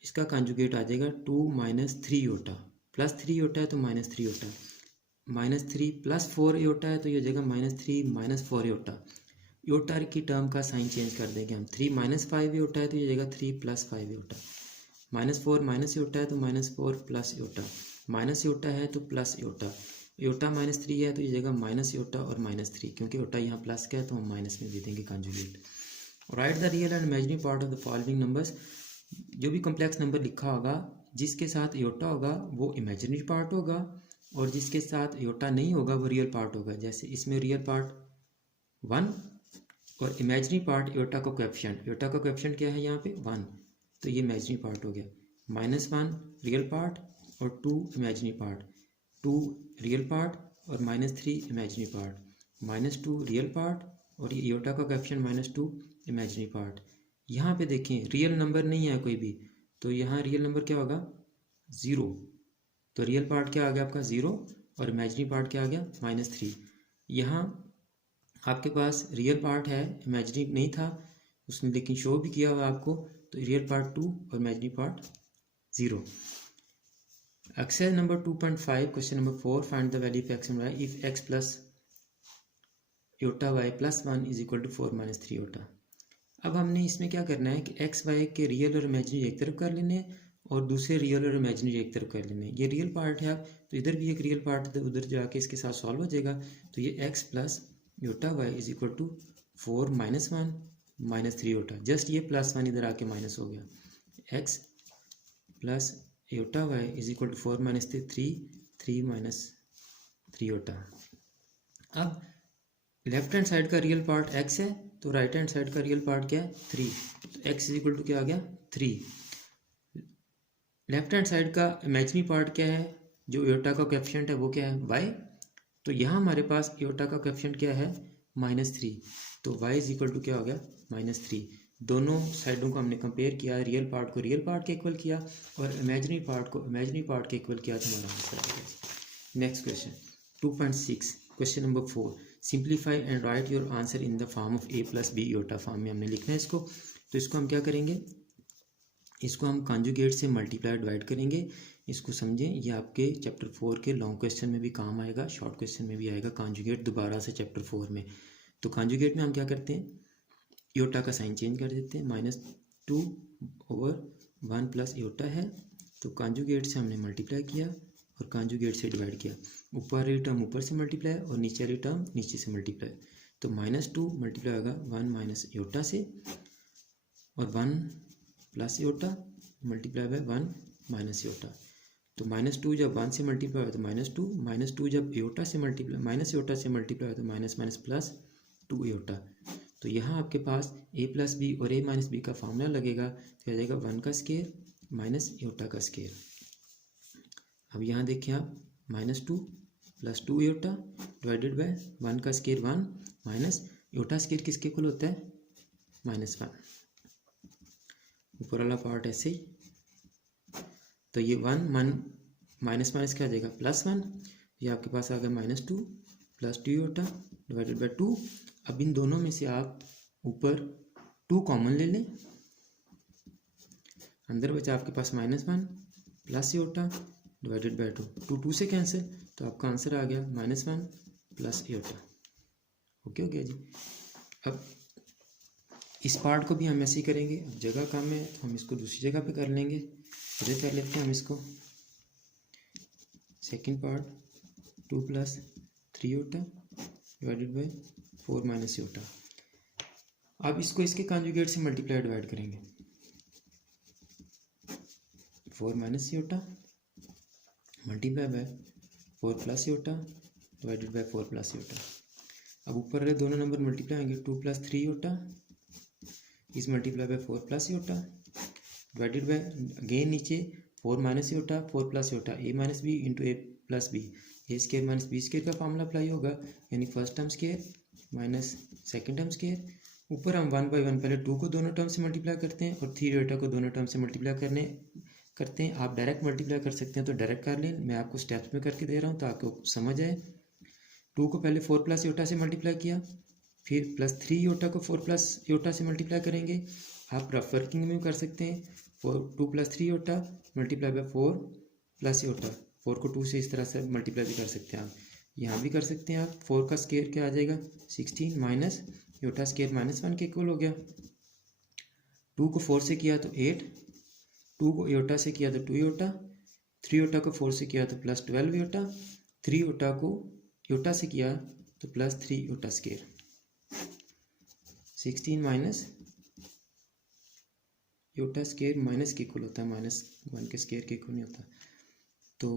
इसका कॉन्जुगेट आ जाएगा 2 - 3 योटा, +3 योटा है तो -3 योटा, -3 + 4 योटा है तो ये हो जाएगा -3 - 4 योटा। योटा की टर्म का साइन चेंज कर देंगे हम, 3 - 5 योटा है तो ये जाएगा 3 + 5 योटा, -4 माइनस योटा है तो -4 + योटा, माइनस योटा है तो प्लस योटा, योटा -3 है तो ये जाएगा माइनस योटा और -3, क्योंकि योटा यहाँ प्लस का है तो हम माइनस में दे देंगे conjugate. Right the real and imaginary part of the following numbers. जो भी कॉम्प्लेक्स नंबर लिखा होगा जिसके साथ योटा होगा वो इमेजिनरी पार्ट होगा, और जिसके साथ योटा नहीं होगा वो रियल पार्ट होगा। जैसे इसमें रियल पार्ट 1 और इमेजिनरी पार्ट योटा का कोएफिशिएंट, योटा का कोएफिशिएंट क्या है यहाँ पे 1, तो ये इमेजिनरी पार्ट हो गया। -1 रियल पार्ट और 2 इमेजिनरी पार्ट, 2 रियल पार्ट और -3 इमेजिनरी पार्ट, -2 रियल पार्ट और ये योटा का कोएफिशिएंट -2 इमेजिनरी पार्ट। यहाँ पे देखें रियल नंबर नहीं है कोई भी, तो यहाँ रियल नंबर क्या होगा 0, तो रियल पार्ट क्या आ गया आपका 0 और इमेजिनरी पार्ट क्या आ गया -3। यहाँ आपके पास रियल पार्ट है, इमेजिनरी नहीं था उसने, लेकिन शो भी किया हुआ आपको, तो रियल पार्ट 2 और imaginary part 0। Exercise number 2.5 question number 4, find the value of x and y if x + iota y + 1 = 4 - 3 iota. अब हमने इसमें क्या करना है कि एक्स वाई के रियल और इमेजिनरी एक तरफ कर लेने हैं और दूसरे रियल और इमेजिनरी एक तरफ कर लेने हैं। ये रियल पार्ट है आप, तो इधर भी एक रियल पार्ट उधर जाके इसके साथ सॉल्व हो जाएगा, तो ये x + iota y = 4 - 1 - 3 iota, just ये +1 इधर आके माइनस हो गया, x + योटा y = 4 - 3 3 - 3 योटा। अब लेफ्ट हैंड साइड का रियल पार्ट x है तो राइट हैंड साइड का रियल पार्ट क्या है 3, तो x = क्या आ गया 3। लेफ्ट हैंड साइड का इमेजिनरी पार्ट क्या है, जो योटा का कोएफिशिएंट है वो क्या है y, तो यहाँ हमारे पास योटा का कोएफिशिएंट क्या है -3, तो y = क्या हो गया -3। दोनों साइडों को हमने कंपेयर किया, रियल पार्ट को रियल पार्ट के इक्वल किया और इमेजिनरी पार्ट को इमेजिनरी पार्ट के इक्वल किया, तो हमारा आंसर आ गया। Next question 2.6 question number 4, simplify and write your answer in the form of a + b iota form में हमने लिखना है इसको। तो इसको हम क्या करेंगे, इसको हम कॉन्जुगेट से मल्टीप्लाई डिवाइड करेंगे। इसको समझें, ये आपके चैप्टर 4 के लॉन्ग क्वेश्चन में भी काम आएगा, शॉर्ट क्वेश्चन में भी आएगा कॉन्जुगेट दोबारा से चैप्टर 4 में। तो कॉन्जुगेट में हम क्या करते हैं, योटा का साइन चेंज कर देते हैं, -2/1 + योटा है, तो कॉन्जुगेट से हमने मल्टीप्लाई किया और कॉन्जुगेट से डिवाइड किया, ऊपर वाली टर्म ऊपर से मल्टीप्लाई और नीचे वाली टर्म नीचे से मल्टीप्लाई, तो -2 मल्टीप्लाई होगा 1 - योटा से और 1 + योटा मल्टीप्लाई बाय 1 - योटा, तो -2 जब 1 से मल्टीप्लाई हो तो -2, -2 जब योटा से मल्टीप्लाई माइनस योटा से मल्टीप्लाई हो तो -2 योटा। तो यहाँ आपके पास a + b और a - b का फार्मूला लगेगा, तो आ जाएगा 1 का स्क्वायर माइनस योटा का स्क्वायर। अब यहाँ देखिए आप -2 + 2 योटा डिवाइडेड बाय 1 का स्क्वायर 1 माइनस योटा स्क्वायर किसके इक्वल होता है -1, ऊपर वाला पार्ट ऐसे ही, तो ये 1 माइनस क्या आ जाएगा +1, ये आपके पास आ गया -2 + 2 योटा डिवाइडेड बाय 2। अब इन दोनों में से आप ऊपर 2 कॉमन ले लें, अंदर बचा आपके पास -1 + योटा डिवाइडेड बाय 2, 2 से कैंसिल, तो आपका आंसर आ गया -1 + योटा। ओके हो गया जी। अब इस पार्ट को भी हम ऐसे ही करेंगे। अब जगह कम है तो हम इसको दूसरी जगह पे कर लेंगे। इधर कर लेते हैं हम इसको। Second part 2 + 3 iota divided by 4 - iota. अब इसको इसके कॉन्जुगेट से मल्टीप्लाई डिवाइड करेंगे। 4 - iota multiply by 4 + iota divided by 4 + iota. अब ऊपर वाले दोनों नंबर मल्टीप्लाई होंगे। 2 + 3 iota is multiply by 4 + iota divided by again नीचे 4 - iota 4 + iota a - b into a + b। a² - b² का फॉर्मूला अप्लाई होगा, यानी first term square minus second term square. ऊपर हम 1 बाई 1 पहले 2 को दोनों टर्म से मल्टीप्लाई करते हैं और 3 योटा को दोनों टर्म से मल्टीप्लाई करते हैं। आप डायरेक्ट मल्टीप्लाई कर सकते हैं तो डायरेक्ट कर लें, मैं आपको स्टेप्स में करके दे रहा हूँ ताकि आपको समझ आए। 2 को पहले 4 + योटा से मल्टीप्लाई किया, फिर +3 योटा को 4 + योटा से मल्टीप्लाई करेंगे। आप रफ वर्किंग में भी कर सकते हैं। 2 + 3 योटा मल्टीप्लाई बाय 4 + योटा। 4 को 2 से इस तरह से मल्टीप्लाई भी कर सकते हैं आप, यहाँ भी कर सकते हैं आप। 4 का स्केयर क्या आ जाएगा 16 माइनस योटा स्केयर -1 के इक्वल हो गया। 2 को 4 से किया तो 8, 2 को योटा से किया तो 2 योटा, 3 योटा को 4 से किया तो +12 योटा, 3 योटा को योटा से किया तो +3 iota square. 16 minus iota square minus के इक्वल होता है, -1 के स्केयर के इक्वल नहीं होता। तो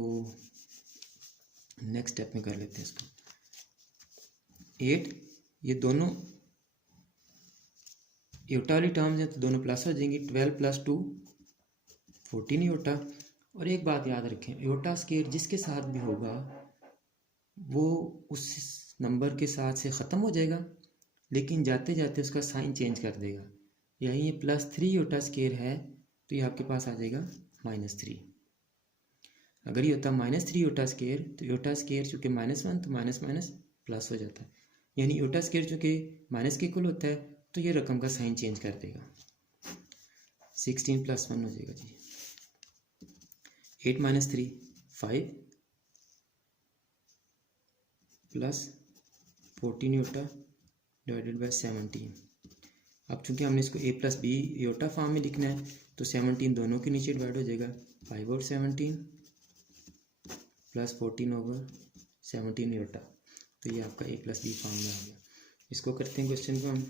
नेक्स्ट स्टेप में कर लेते हैं इसको। 8 ये दोनों योटा वाली टर्म्स हैं तो दोनों प्लस हो जाएंगी। 12 + 2 14 योटा। और एक बात याद रखें, योटा स्केयर जिसके साथ भी होगा वो उस नंबर के साथ से ख़त्म हो जाएगा, लेकिन जाते जाते उसका साइन चेंज कर देगा। यही ये +3 योटा स्केयर है तो ये आपके पास आ जाएगा -3। अगर ये होता -3 योटा स्केयर तो योटा स्केयर चूँकि -1 तो माइनस माइनस प्लस हो जाता है, यानी योटा स्केयर चूँकि माइनस के इक्वल होता है तो ये रकम का साइन चेंज कर देगा। 16 + 1 हो जाएगा जी। 8 - 3 5 प्लस 14 योटा डिवाइडेड बाय 17। अब चूंकि हमने इसको a + b योटा फॉर्म में लिखना है तो 17 दोनों के नीचे डिवाइड हो जाएगा। 5 और 17 प्लस 14/17 योटा। तो ये आपका a + b फॉर्म में आ गया। इसको करते हैं क्वेश्चन को हम।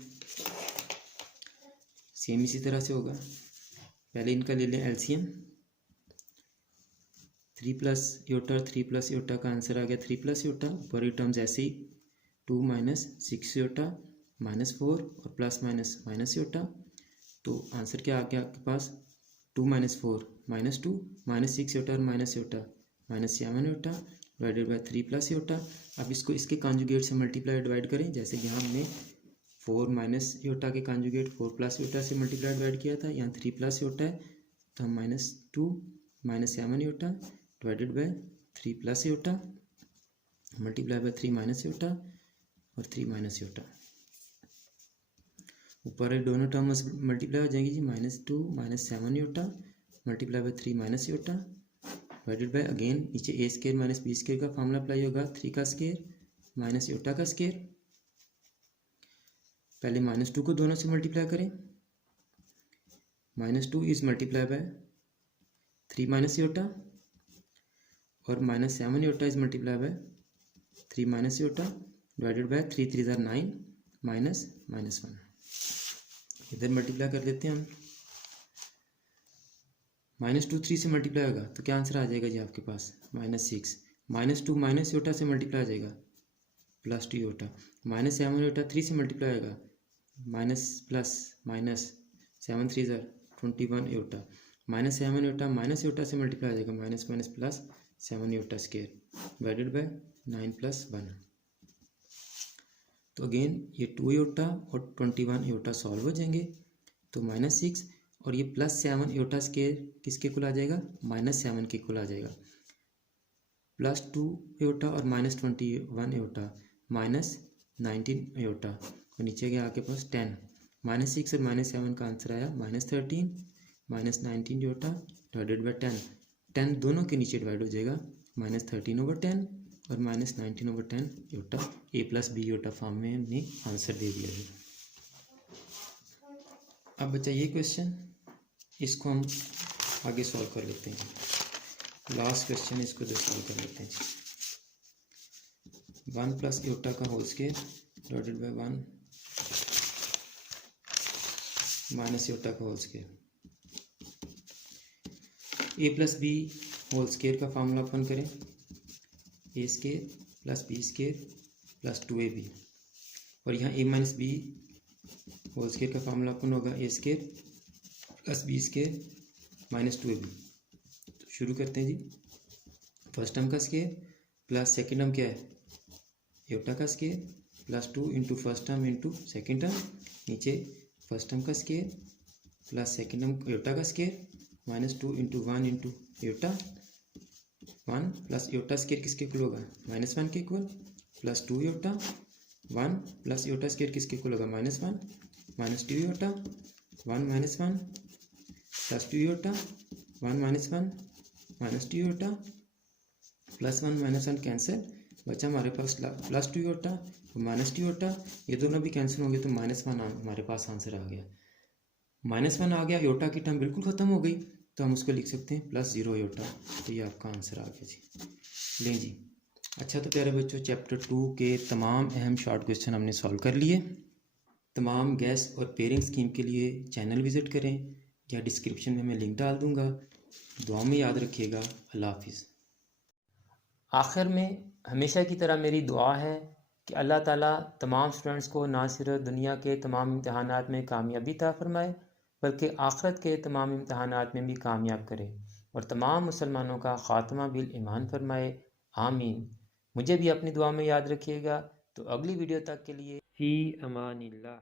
सेम इसी तरह से होगा। पहले इनका ले लें एलसीएम। 3 + योटा और 3 + योटा का आंसर आ गया 3 + योटा। ऊपर ये टर्म्स ऐसे ही 2 - 6 योटा -4 और +- योटा। तो आंसर क्या आ गया आपके पास 2 - 4 -2 -6 योटा और minus iota -7 iota divided by 3 + iota. अब इसको इसके कॉन्जुगेट से मल्टीप्लाई डिवाइड करें। जैसे यहाँ हमने 4 - योटा के कॉन्जुगेट 4 + योटा से मल्टीप्लाई डिवाइड किया था, यहाँ 3 + योटा है तो हम -2 -7 iota divided by 3 + iota multiply by 3 - iota और 3 - योटा। ऊपर दोनों टर्म मल्टीप्लाई हो जाएंगी जी। -2 -7 iota multiply by 3 - iota divided by again नीचे a² - b² का फॉर्मूला अप्लाई होगा। 3 का स्केयर माइनस योटा का स्केयर। पहले -2 को दोनों से मल्टीप्लाई करें। -2 इज मल्टीप्लाई बाय 3 - योटा और -7 iota is multiply by 3 - iota divided by 3 × 3 = 9 -1। इधर मल्टीप्लाई कर लेते हैं हम। -2 3 से मल्टीप्लाई होगा तो क्या आंसर आ जाएगा जी आपके पास -6। -2 माइनस योटा से मल्टीप्लाई आ जाएगा +2 योटा। -7 योटा 3 से मल्टीप्लाई होगा -7 × 3 = 21 योटा। -7 योटा माइनस योटा से मल्टीप्लाई आ जाएगा -7 योटा स्केयर डिवाइडेड बाय 9 + 1। तो अगेन ये 2 योटा और 21 योटा सॉल्व हो जाएंगे तो -6 और ये +7 योटा स्केयर किसके इक्वल आ जाएगा -7 के इक्वल आ जाएगा। +2 योटा और -21 योटा -19 योटा और नीचे गया आपके पास 10। -6 और -7 का आंसर आया -13 -19 योटा डिवाइडेड बाय 10। 10 दोनों के नीचे डिवाइड हो जाएगा -13/10 और -19/10 iota. a + b iota form में हमने आंसर दे दिया है। अब बचा ये क्वेश्चन, इसको हम आगे सॉल्व कर लेते हैं। लास्ट क्वेश्चन, इसको जो सॉल्व कर लेते हैं। 1 + आयोटा का whole square divided by 1 - iota का whole square. a + b whole square का फार्मूला ओपन करें। a² + b² + 2ab, और यहाँ a - b होल स्क्वायर का फार्मूला ओपन होगा a² + b² - 2ab। तो शुरू करते हैं जी। फर्स्ट टर्म का स्क्वायर प्लस सेकेंड टर्म क्या है, आयोटा का square plus 2 into first term into second term, नीचे फर्स्ट टर्म का square plus second term iota का square -2 into 1 into iota 1 plus iota square किसके इक्वल होगा, -1 के equal, plus 2 iota 1 plus iota square किसके इक्वल होगा, -1 -2 iota 1 - 1 plus 2 iota 1 - 1 -2 iota plus 1 - 1 cancel, बचा हमारे पास प्लस 2 आयोटा और -2 आयोटा, ये दोनों भी कैंसिल होंगे तो -1 हमारे पास आंसर आ गया। -1 आ गया, आयोटा की टर्म बिल्कुल ख़त्म हो गई, तो हम उसको लिख सकते हैं +0 आयोटा। तो ये आपका आंसर आ गया जी। लें जी। अच्छा तो प्यारे बच्चों, चैप्टर 2 के तमाम अहम शॉर्ट क्वेश्चन हमने सॉल्व कर लिए। तमाम गैस और पेयरिंग स्कीम के लिए चैनल विज़िट करें या डिस्क्रिप्शन में मैं लिंक डाल दूँगा। दुआ में याद रखिएगा। अल्लाह हाफिज़। आखिर में हमेशा की तरह मेरी दुआ है कि अल्लाह ताला तमाम स्टूडेंट्स को ना सिर्फ दुनिया के तमाम इम्तहानात में कामयाबी अता फ़रमाए, बल्कि आखिरत के तमाम इम्तहानात में भी कामयाब करे और तमाम मुसलमानों का ख़ात्मा बिल ईमान फ़रमाए। आमीन। मुझे भी अपनी दुआ में याद रखिएगा। तो अगली वीडियो तक के लिए फ़ी अमानिल्लाह।